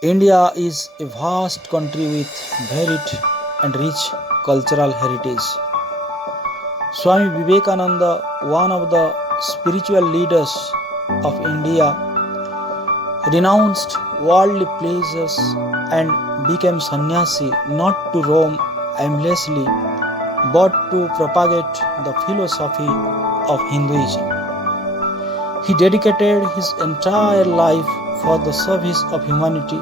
India is a vast country with varied and rich cultural heritage. Swami Vivekananda, one of the spiritual leaders of India, renounced worldly pleasures and became sannyasi not to roam aimlessly but to propagate the philosophy of Hinduism. He dedicated his entire life for the service of humanity.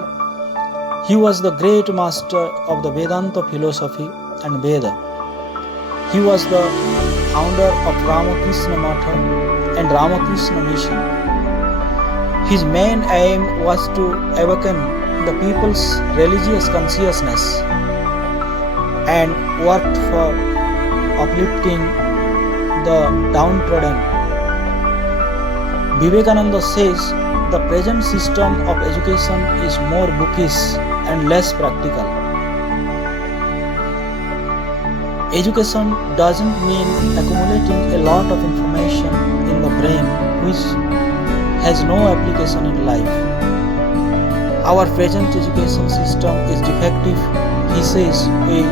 He was the great master of the Vedanta philosophy and Veda. He was the founder of Ramakrishna Matha and Ramakrishna Mission. His main aim was to awaken the people's religious consciousness and worked for uplifting the downtrodden. Vivekananda says the present system of education is more bookish and less practical. Education doesn't mean accumulating a lot of information in the brain which has no application in life. Our present education system is defective. He says we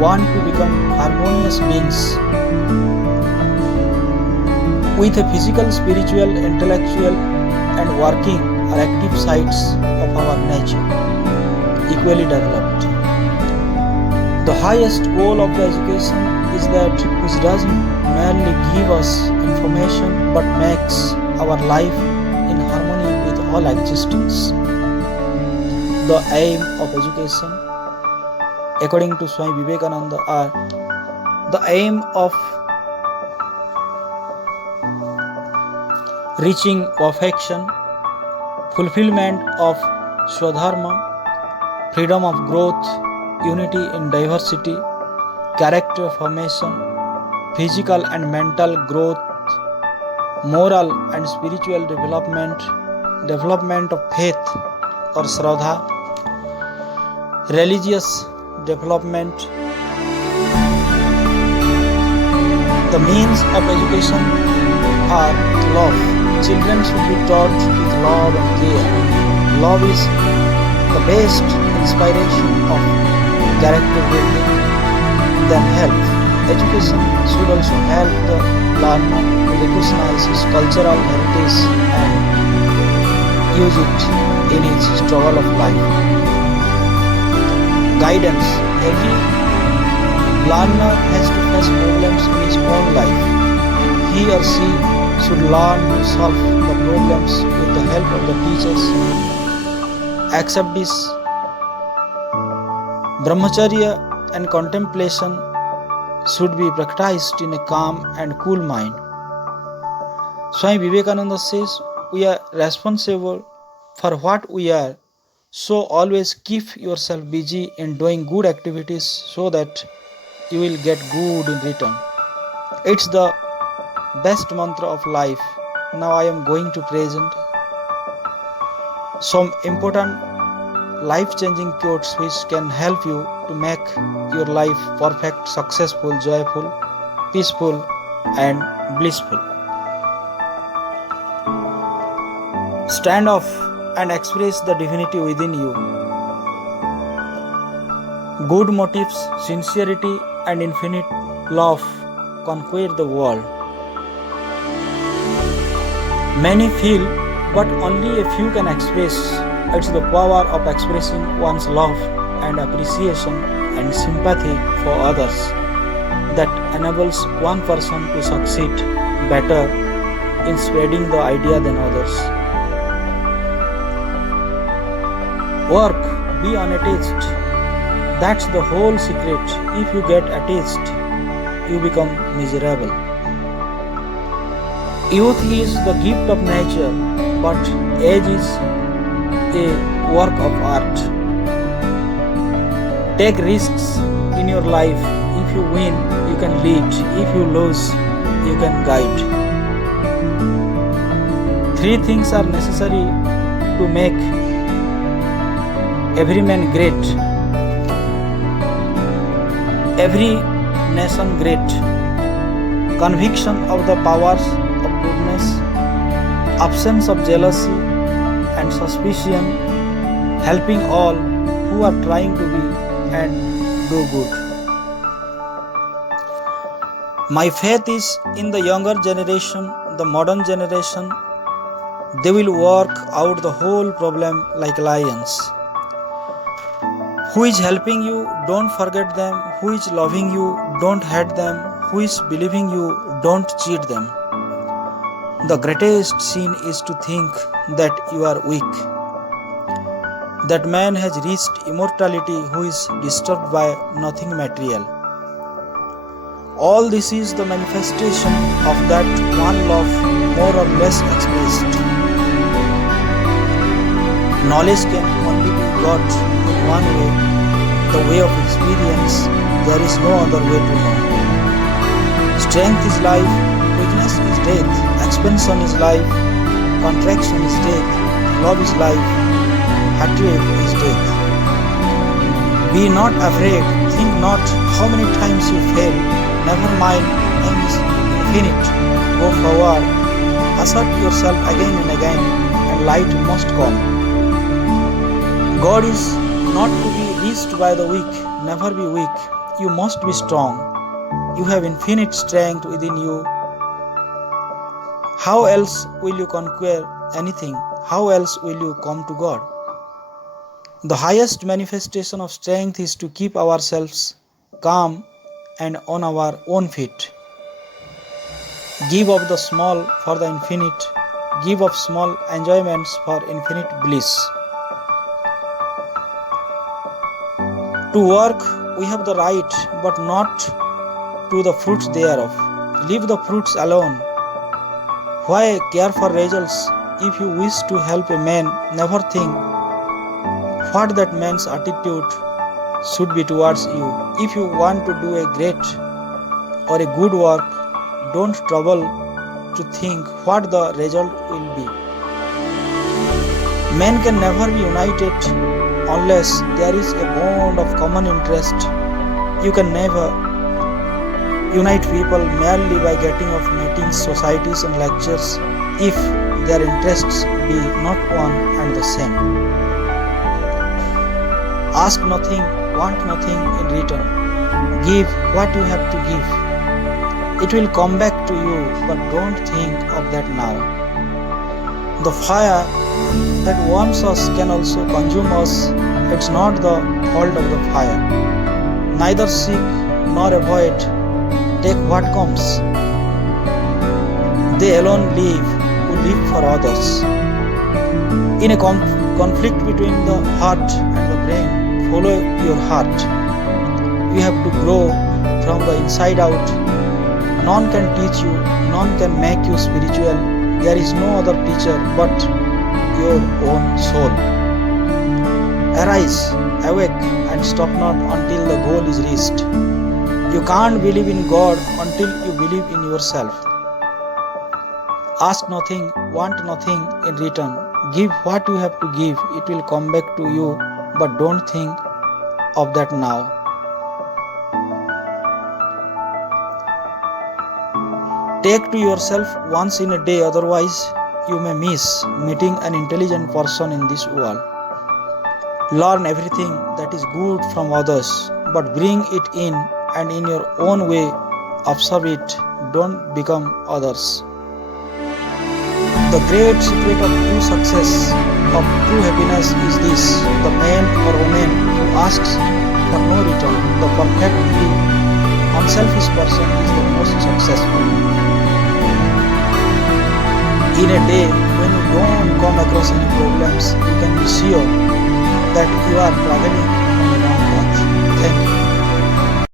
want to become harmonious beings with a physical, spiritual, intellectual and working or active sides of our nature equally developed. The highest goal of the education is that which doesn't merely give us information but makes our life in harmony with all existence. The aim of education, according to Swami Vivekananda, are the aim of reaching perfection, fulfillment of Swadharma, freedom of growth, unity in diversity, character formation, physical and mental growth, moral and spiritual development, development of faith or Shraddha, religious development. The means of education are love. Children should be taught with love and care. Love is the best inspiration of character building. Then health. Education should also help the learner to recognize his cultural heritage and use it in his struggle of life. Guidance. Every learner has to face problems in his own life. He or she should learn to solve the problems with the help of the teachers. Accept this. Brahmacharya and contemplation should be practiced in a calm and cool mind. Swami Vivekananda says we are responsible for what we are, so always keep yourself busy in doing good activities so that you will get good in return. It's the best mantra of life. Now I am going to present some important life-changing quotes which can help you to make your life perfect, successful, joyful, peaceful and blissful. Stand off and express the divinity within you. Good motives, sincerity and infinite love conquer the world. Many feel, but only a few can express. It's the power of expressing one's love and appreciation and sympathy for others that enables one person to succeed better in spreading the idea than others. Work, be unattached. That's the whole secret. If you get attached, you become miserable. Youth is the gift of nature, but age is a work of art. Take risks in your life. If you win, you can lead. If you lose, you can guide. 3 things are necessary to make every man great, every nation great. Conviction of the powers of goodness, absence of jealousy and suspicion, helping all who are trying to be and do good. My faith is in the younger generation, the modern generation. They will work out the whole problem like lions. Who is helping you, don't forget them. Who is loving you, don't hate them. Who is believing you, don't cheat them. The greatest sin is to think that you are weak, that man has reached immortality who is disturbed by nothing material. All this is the manifestation of that one love more or less expressed. Knowledge can only be got in one way, the way of experience. There is no other way to know. Strength is life, weakness is death, expansion is life, contraction is death, love is life, hatred is death. Be not afraid, think not how many times you fail. Never mind, aim is infinite. Go forward, assert yourself again and again, and light must come. God is not to be reached by the weak. Never be weak. You must be strong. You have infinite strength within you. How else will you conquer anything? How else will you come to God? The highest manifestation of strength is to keep ourselves calm and on our own feet. Give up the small for the infinite. Give up small enjoyments for infinite bliss. To work we have the right, but not to the fruits thereof. Leave the fruits alone. Why care for results? If you wish to help a man, never think what that man's attitude should be towards you. If you want to do a great or a good work, don't trouble to think what the result will be. Men can never be united unless there is a bond of common interest. You can never unite people merely by getting of meetings, societies and lectures if their interests be not one and the same. Ask nothing, want nothing in return. Give what you have to give. It will come back to you, but don't think of that now. The fire that warms us can also consume us. It's not the fault of the fire. Neither seek nor avoid. Take what comes. They alone live who live for others. In a conflict between the heart and the brain, follow your heart. You have to grow from the inside out. None can teach you, none can make you spiritual. There is no other teacher but your own soul. Arise, awake, and stop not until the goal is reached. You can't believe in God until you believe in yourself. Ask nothing, want nothing in return. Give what you have to give. It will come back to you, but don't think of that now. Take to yourself once in a day, otherwise you may miss meeting an intelligent person in this world. Learn everything that is good from others, but bring it in and in your own way observe it. Don't become others. The great secret of true success, of true happiness is this: the man or woman who asks for no return. The perfectly unselfish person is the most successful. In a day when you don't come across any problems, you can be sure that you are traveling on the wrong